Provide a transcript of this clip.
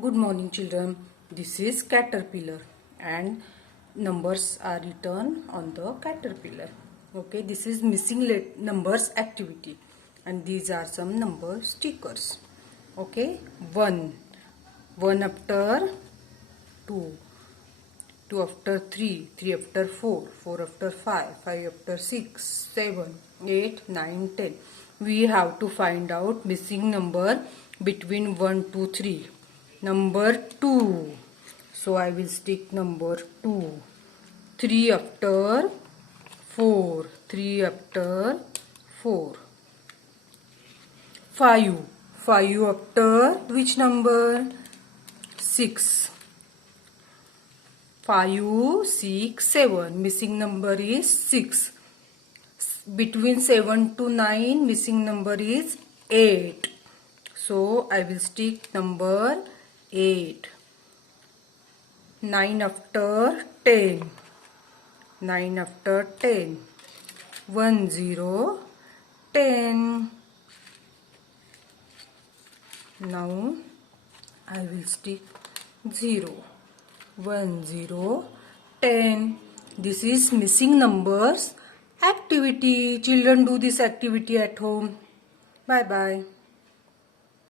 Good morning children. This is caterpillar and numbers are written on the caterpillar. Okay, this is missing numbers activity and these are some number stickers. Okay, 1 after 2, 2 after 3, 3 after 4, 4 after 5, 5 after 6, 7, 8, 9, 10. We have to find out missing number between 1 to 3. Number 2. So I will stick number 2. 3 after 4. 3 after 4. 5. 5 after which number? 6. 5, 6, 7. Missing number is 6. Between 7 to 9, missing number is 8. So I will stick number 8. 9 after 10. 9 after 10. 1, 0, 10. Now I will stick 0. 1, 0, 10. This is missing numbers activity. Children, do this activity at home. Bye bye.